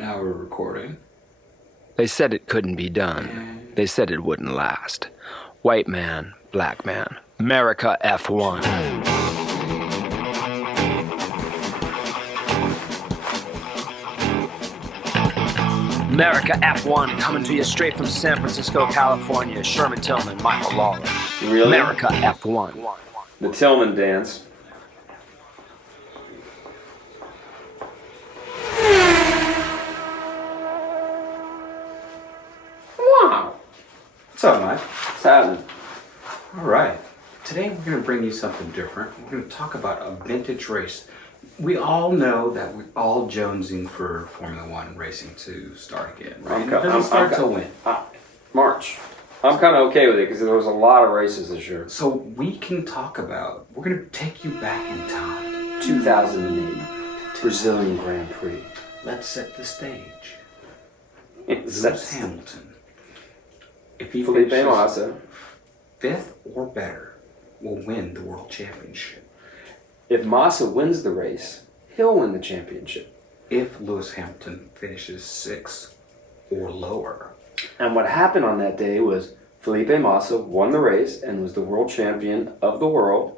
Now we're recording. They said it couldn't be done. They said it wouldn't last. White man, black man. America F1. America F1 coming to you straight from San Francisco, California. Sherman Tillman, Michael Lawler. Really? America F1. The Tillman dance. Wow. What's up, Mike? What's happening? All right. Today we're going to bring you something different. We're going to talk about a vintage race. We all know that we're all jonesing for Formula One racing to start again, right? It doesn't start till when? March. I'm kind of okay with it because there was a lot of races this year. So we can talk about, we're going to take you back in time. 2008. Brazilian Grand Prix. Let's set the stage. Lewis Lewis Hamilton. If he Felipe finishes Massa. fifth or better, will win the world championship. If Massa wins the race, he'll win the championship. If Lewis Hamilton finishes sixth or lower. And what happened on that day was Felipe Massa won the race and was the world champion of the world.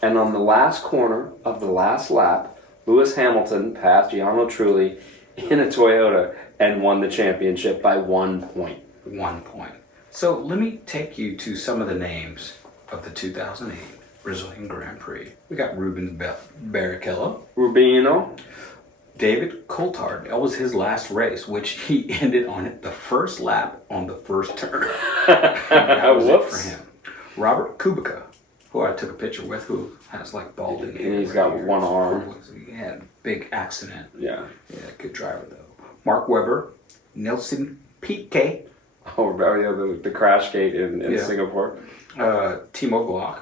And on the last corner of the last lap, Lewis Hamilton passed Gianno Trulli in a Toyota and won the championship by 1 point. 1 point. So let me take you to some of the names of the 2008 Brazilian Grand Prix. We got Rubens Barrichello. Rubino. David Coulthard. That was his last race, which he ended on it the first lap on the first turn. That was it for him. Robert Kubica, who I took a picture with, who has like balding hair. And he's got one arm. He had a big accident. Yeah. Yeah, good driver though. Mark Webber, Nelson Piquet, Oh, the crash gate in Singapore. Timo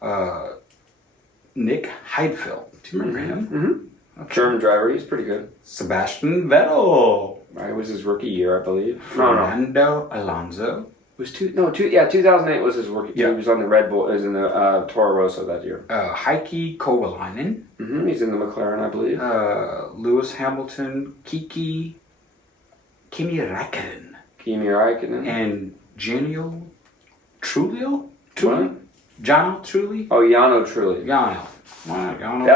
Glock, Nick Heidfeld. Do you remember him? Mm-hmm. Okay. German driver. He's pretty good. Sebastian Vettel. It was his rookie year, I believe. Fernando Alonso. It was 2008 was his rookie. Yeah. He was on the Red Bull. He was in the Toro Rosso that year. Heikki Kovalainen. Mm-hmm. He's in the McLaren, I believe. Lewis Hamilton, Kimi Räikkönen. Kimi Räikkönen. And Gianno Trulli? What? Gianno Trulli? Oh, Gianno Trulli. Gianno. Wow, Gianno.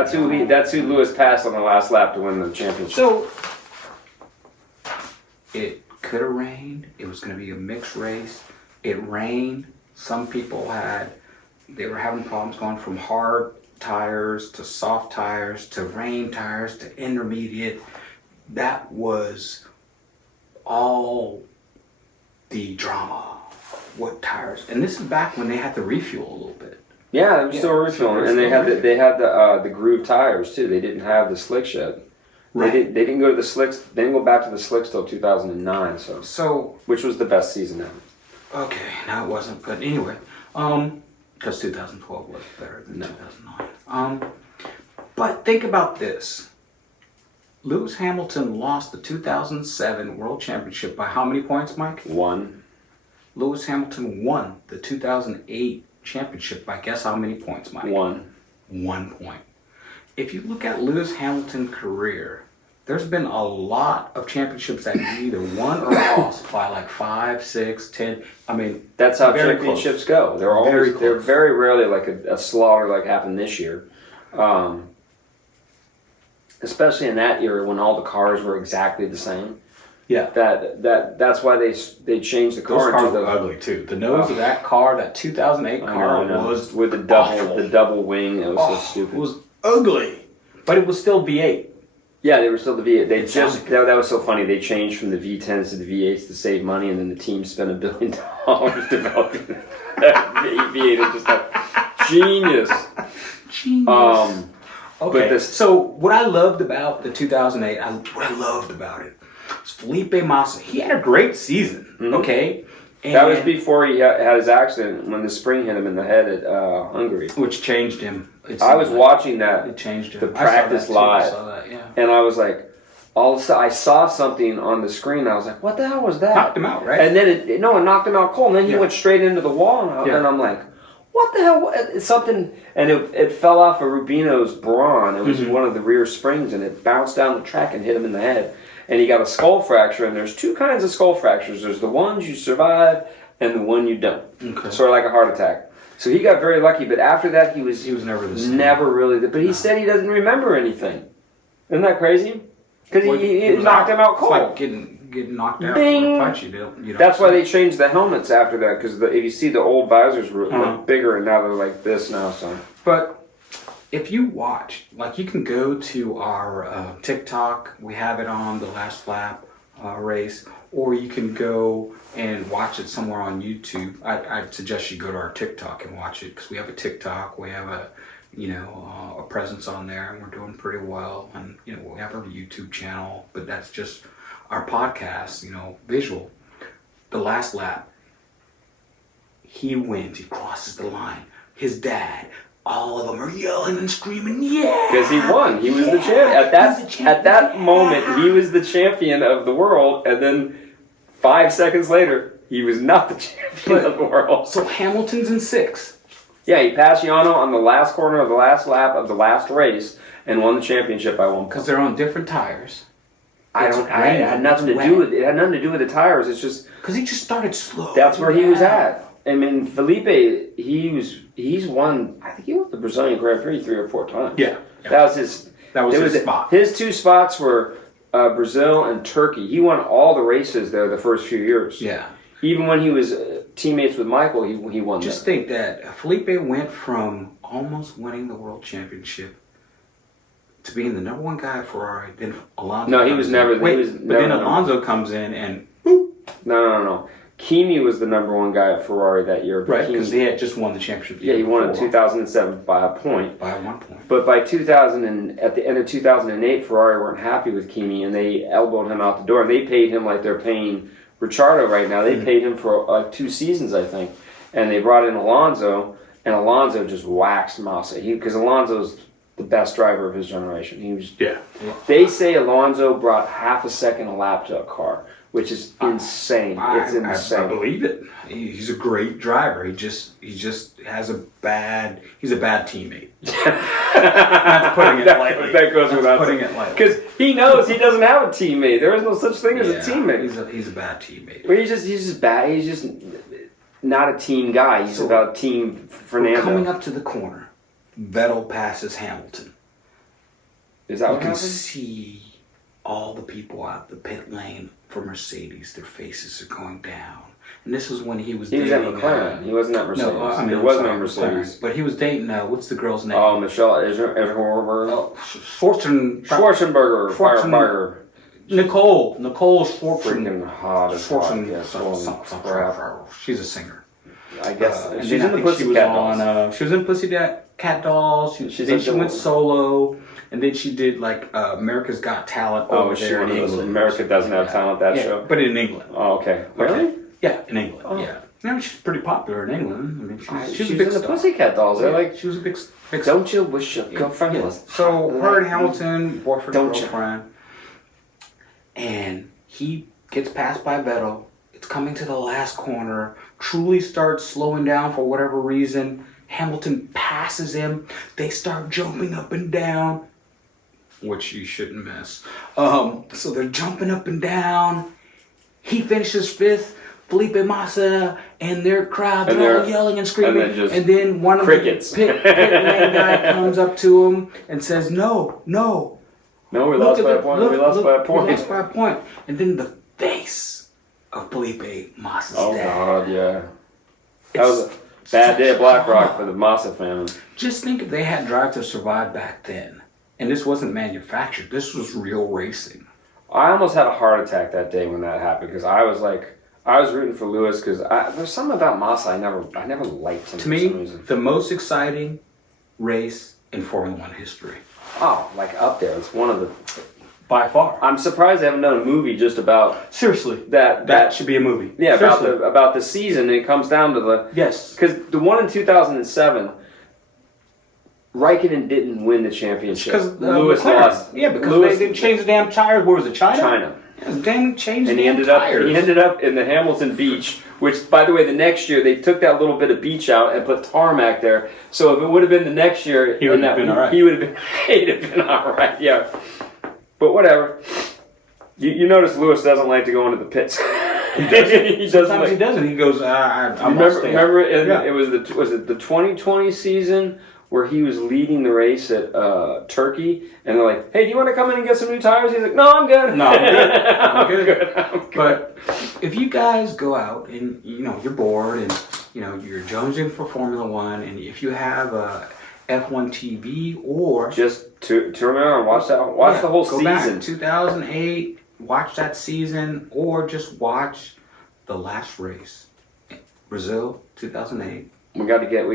That's who Lewis passed on the last lap to win the championship. So, it could have rained. It was going to be a mixed race. It rained. Some people they were having problems going from hard tires to soft tires to rain tires to intermediate. That was all the drama. What tires? And this is back when they had to refuel a little bit. Yeah, they were still refueling, and they had the groove tires too. They didn't have the slicks yet. Right. They didn't go to the slicks. They didn't go back to the slicks till 2009. So which was the best season ever. Okay, no, it wasn't. But anyway, because 2012 was better than 2009. But think about this. Lewis Hamilton lost the 2007 World Championship by how many points, Mike? 1. Lewis Hamilton won the 2008 championship by guess how many points, Mike? 1. 1 point. If you look at Lewis Hamilton's career, there's been a lot of championships that he either won or lost by like 5, 6, 10. I mean, that's how championships go. They're very rarely like a slaughter like happened this year. Especially in that era when all the cars were exactly the same. Yeah. That's why they changed the car. Those cars were ugly too. The nose of that car, that 2008 car, was with the double wing. It was so stupid. It was ugly, but it was still V8. Yeah, they were still the V8. That was so funny. They changed from the V10s to the V8s to save money, and then the team spent $1 billion developing that V8. It's just like genius. Genius. Okay. But so what I loved about the 2008, what I loved about it was Felipe Massa. He had a great season. Mm-hmm. Okay. And that was before he had his accident when the spring hit him in the head at Hungary, which changed him. I was watching that. It changed him. The practice live. I saw that, yeah. And I was like, all of a sudden, I saw something on the screen. I was like, what the hell was that? Knocked him out, right? And then it knocked him out cold. And then he went straight into the wall, and I'm like, what the hell? It's something, and it fell off of Rubino's brawn. It was one of the rear springs, and it bounced down the track and hit him in the head. and he got a skull fracture. And there's two kinds of skull fractures. There's the ones you survive and the one you don't. Okay. Sort of like a heart attack. So he got very lucky, but after that he was never the same. Never really. But he said he doesn't remember anything. Isn't that crazy? Because he knocked him out cold. It's like getting knocked out. Bing! With a punch, you don't That's why they changed the helmets after that. Because if you see the old visors were like bigger, and now they're like this now. So, but if you watch, like, you can go to our TikTok. We have it on the last lap race, or you can go and watch it somewhere on YouTube. I'd suggest you go to our TikTok and watch it, because we have a TikTok. We have a presence on there, and we're doing pretty well. And we have our YouTube channel, but that's just our podcast. Visual. The last lap, he wins. He crosses the line. His dad. All of them are yelling and screaming, yeah! because he won. He was the champion. At that moment, he was the champion of the world, and then 5 seconds later, he was not the champion of the world. So Hamilton's in 6th. Yeah, he passed Yano on the last corner of the last lap of the last race and won the championship by 1 point. Because they're on different tires. It had nothing to do with it. Had nothing to do with the tires. It's just because he just started slow. that's where he was at. I mean, Felipe, he's won. I think he won the Brazilian Grand Prix 3 or 4 times. Yeah. That was his. That was his spot. His 2 spots were Brazil and Turkey. He won all the races there the first few years. Yeah. Even when he was teammates with Michael, he won. Just think that Felipe went from almost winning the world championship to being the number 1 guy at Ferrari. Then Alonso. No, he was never. Then Alonso comes in and. No. Kimi was the number 1 guy at Ferrari that year. Right, because he had just won the championship. Yeah, he won in 2007 by a point. By 1 point. But by at the end of 2008, Ferrari weren't happy with Kimi, and they elbowed him out the door. And they paid him like they're paying Ricciardo right now. They paid him for like 2 seasons, I think. And they brought in Alonso, and Alonso just waxed Massa. Because Alonso's the best driver of his generation. He was. Yeah. They say Alonso brought half a second a lap to a car, which is insane. It's insane. I believe it. He's a great driver. He just has a bad. He's a bad teammate. Not putting it lightly. That goes without putting it lightly. Because he knows he doesn't have a teammate. There is no such thing as a teammate. He's a bad teammate. But he's just bad. He's just not a team guy. He's about team Fernando. We're coming up to the corner. Vettel passes Hamilton. Is that you what can happened? see all the people out the pit lane for Mercedes. Their faces are going down. And this was when he was dating... He was at McLaren. He wasn't at Mercedes. No, there wasn't a Mercedes. But he was dating... what's the girl's name? Oh, Michelle Schwarzenberger. Schwarzenberger. Nicole Freaking hot as hot. She's a singer. I guess And she's then in the I think Pussycat Dolls. she was in Pussycat Dolls. Then she went solo, and then she did like America's Got Talent over there in England. America Doesn't Have Talent. That show, but in England. Oh, okay. Really? Yeah, in England. Oh. Yeah. I mean, she's pretty popular in England. I mean, she's a big in the Pussycat Dolls. They're like, she was a big. Don't you wish your girlfriend was? So her and Hamilton, boyfriend, girlfriend, and he gets passed by Vettel. It's coming to the last corner. Truly starts slowing down for whatever reason. Hamilton passes him. They start jumping up and down, which you shouldn't miss. So they're jumping up and down. He finishes 5th. Felipe Massa and their crowd, they're all yelling and screaming. And then one of crickets. the pit lane guy comes up to him and says, No, we lost by a point. We lost by a point. And then the face of Felipe Massa's dad. Oh, God, yeah. That was a bad day at Black Rock for the Massa family. Just think if they had Drive to Survive back then, and this wasn't manufactured, this was real racing. I almost had a heart attack that day when that happened, because I was rooting for Lewis, because there's something about Massa I never liked him. To me, the most exciting race in Formula One history. Oh, like up there. It's one of the... By far. I'm surprised they haven't done a movie just about... Seriously. That should be a movie. Yeah, about the season. It comes down to the... Yes. Because the one in 2007, Raikkonen didn't win the championship. Because Lewis lost. Yeah, because they didn't change the damn tires. Where was it, China? China. Yeah, damn changed and the damn tires. He ended up in the Hamilton Beach, which, by the way, the next year they took that little bit of beach out and put tarmac there. So if it would have been the next year, he would have been all right. He'd have been all right. Yeah, but whatever. You notice Lewis doesn't like to go into the pits. He doesn't. Sometimes he like, doesn't. He goes, I'm remember it was it the 2020 season where he was leading the race at Turkey, and they're like, "Hey, do you want to come in and get some new tires?" He's like, "No, I'm good. No, I'm good. I'm good. I'm good." But if you guys go out and you're bored and you're jonesing for Formula One, and if you have a F1 TV or just turn it on, watch the whole go season. Back 2008, watch that season, or just watch the last race, Brazil 2008. We got to get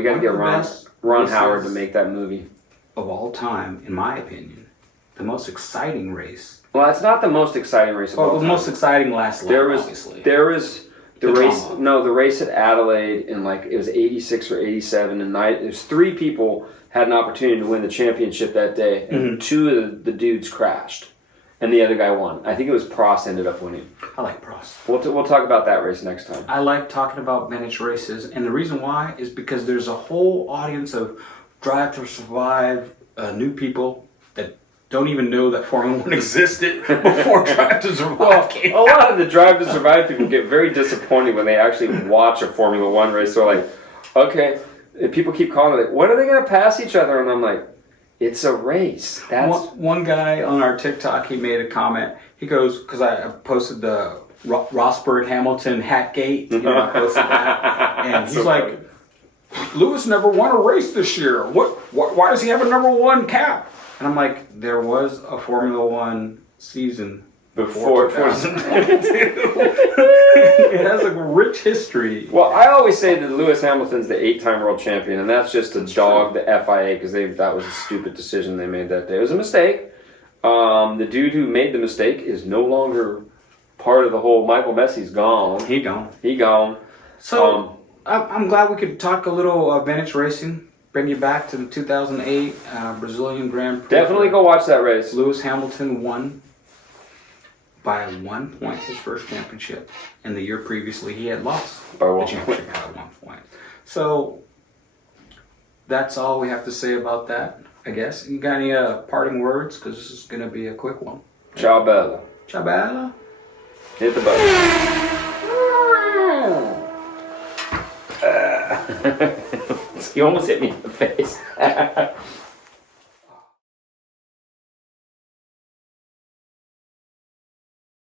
Ron Howard to make that movie. Of all time, in my opinion, the most exciting race. Well, it's not the most exciting race of all time. The most exciting last lap, obviously. There was the race. drama. No, the race at Adelaide in it was 86 or 87, and there's 3 people had an opportunity to win the championship that day, and 2 of the dudes crashed, and the other guy won. I think it was Prost ended up winning. I like Prost. We'll talk about that race next time. I like talking about vintage races, and the reason why is because there's a whole audience of Drive to Survive new people that don't even know that Formula One existed before Drive to Survive came A lot of the Drive to Survive people get very disappointed when they actually watch a Formula One race. They're like, okay, and people keep calling it, like, when are they going to pass each other? And I'm like, it's a race. That's one guy on our TikTok. He made a comment. He goes, because I posted the Rosberg Hamilton hat gate. I posted that, and he's So like, Lewis never won a race this year. Why does he have a number 1 cap? And I'm like, there was a Formula One season before 2022. It has a rich history. Well, I always say that Lewis Hamilton's the 8-time world champion, and that's just to dog the FIA because that was a stupid decision they made that day. It was a mistake. The dude who made the mistake is no longer part of the whole. Michael Messi's gone. He gone. He gone. So I'm glad we could talk a little vintage racing. Bring you back to the 2008 Brazilian Grand Prix. Definitely go watch that race. Lewis Hamilton won by 1 point his first championship, and the year previously he had lost By the 1 championship by 1 point. So that's all we have to say about that, I guess. You got any parting words? Because this is going to be a quick one. Ciao, Bella. Ciao, Bella. Hit the button. You almost hit me in the face.